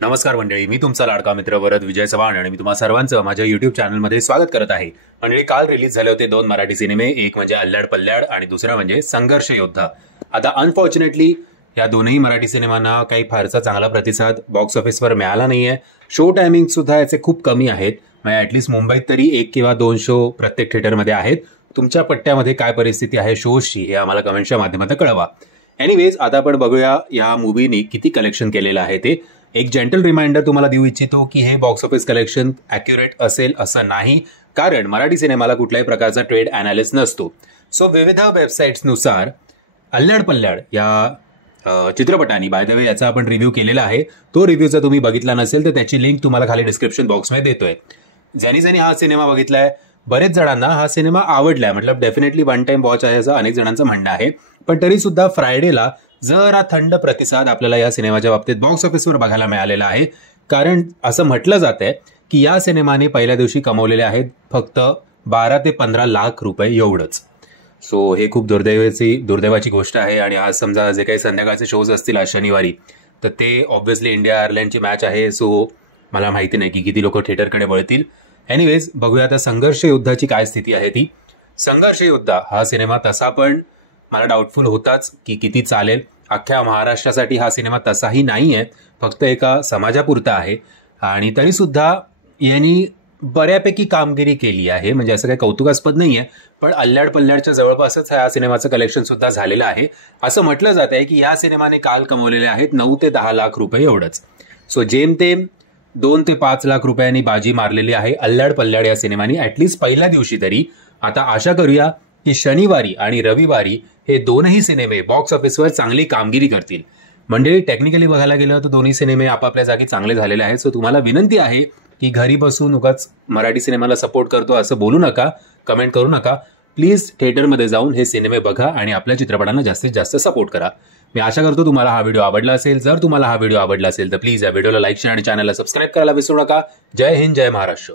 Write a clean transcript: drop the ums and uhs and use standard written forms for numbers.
नमस्कार मंडळी, मी तुमचा लाडका मित्र वरद विजय चव्हाण आणि मी तुम्हा सर्वांचं माझ्या युट्यूब चॅनलमध्ये स्वागत करत आहे. मंडळी, काल रिलीज झाले होते 2 मराठी सिनेमे, एक म्हणजे अल्लाड पल्लाड आणि दुसरा म्हणजे संघर्ष योद्धा. आता अनफॉर्च्युनेटली या दोनही मराठी सिनेमांना काही फारसा चांगला प्रतिसाद बॉक्स ऑफिसवर मिळाला नाहीये. शो टायमिंग सुद्धा याचे खूप कमी आहेत. म्हणजे ऍटलीस्ट मुंबईत तरी 1 किंवा 2 शो प्रत्येक थिएटरमध्ये आहेत. तुमच्या पट्ट्यामध्ये काय परिस्थिती आहे शोजची हे आम्हाला कमेंटच्या माध्यमातून कळवा. एनिवेज, आता आपण बघूया या मूवीनी किती कलेक्शन केलेलं आहे ते. एक जेंटल रिमाइंडर तुम्हाला देऊ इच्छितो की हे बॉक्स ऑफिस कलेक्शन ॲक्युरेट असेल असं नाही, कारण मराठी सिनेमाला कुठल्याही प्रकारचा ट्रेड अनालिस्ट नसतो. सो विविध वेबसाईट्सनुसार अल्लाड पल्लाड या चित्रपटाने बाय द वे याचा आपण रिव्ह्यू केलेला आहे. तो रिव्ह्यू जर तुम्ही बघितला नसेल तर त्याची लिंक तुम्हाला खाली डिस्क्रिप्शन बॉक्समध्ये देतोय. ज्यांनी हा सिनेमा बघितलाय, बरेच जणांना हा सिनेमा आवडलाय, मतलब डेफिनेटली वन टाइम वॉच आहे असं अनेक जणांचं म्हणणं आहे. पण तरी सुद्धा फ्रायडेला जरा थंड प्रतिसाद आपल्याला या सिनेमाच्या बाबतीत बॉक्स ऑफिसवर बघायला मिळालेला आहे. कारण असं म्हटलं जात आहे की या सिनेमाने पहिल्या दिवशी कमवलेले आहेत फक्त 12 ते 15 लाख रुपये एवढंच. सो हे खूप दुर्दैवाची गोष्ट आहे. आणि आज समजा जे काही संध्याकाळचे शोज असतील आज शनिवारी, तर ते ऑब्व्हियसली इंडिया आयर्लंडची मॅच आहे. सो मला माहिती नाही की किती लोक थिएटरकडे वळतील. एनिवेज, बघूया आता संघर्ष युद्धाची काय स्थिती आहे ती. संघर्ष युद्धा हा सिनेमा तसा पण मला डाऊटफुल होताच की किती चालेल. अख्ख्या महाराष्ट्रासाठी हा सिनेमा तसाही नाही आहे, फक्त एका समाजापुरता आहे. आणि तरी सुद्धा यांनी बऱ्यापैकी कामगिरी केली आहे. म्हणजे असं काही कौतुकास्पद नाही आहे, पण अल्लाड पल्लाडच्या जवळपासच या सिनेमाचं कलेक्शन सुद्धा झालेलं आहे. असं म्हटलं जात आहे की या सिनेमाने काल कमवलेले आहेत 9 ते 10 लाख रुपये एवढंच. सो जेमतेम 2 ते 5 लाख रुपयांनी बाजी मारलेली आहे अल्लाड पल्लाड या सिनेमाने, ऍटलीस्ट पहिल्या दिवशी तरी. आता आशा करूया की शनिवारी आणि रविवारी हे दोनही सिनेमे बॉक्स ऑफिसवर चांगली कामगिरी करतील. मंडळी, टेक्निकली बघायला गेलं तर दोन्ही सिनेमे आपापल्या जागी चांगले झालेले आहेत. सो तुम्हाला विनंती आहे की घरी बसून उगाच मराठी सिनेमाला सपोर्ट करतो असं बोलू नका, कमेंट करू नका. प्लीज थिएटरमध्ये जाऊन हे सिनेमे बघा आणि आपल्या चित्रपटांना जास्तीत जास्त सपोर्ट करा. मी आशा करतो तुम्हाला हा व्हिडिओ आवडला असेल. जर तुम्हाला हा व्हिडिओ आवडला असेल तर प्लीज या व्हिडिओला लाईक, शेअर आणि चॅनलला सबस्क्राईब करायला विसरू नका. जय हिंद, जय महाराष्ट्र.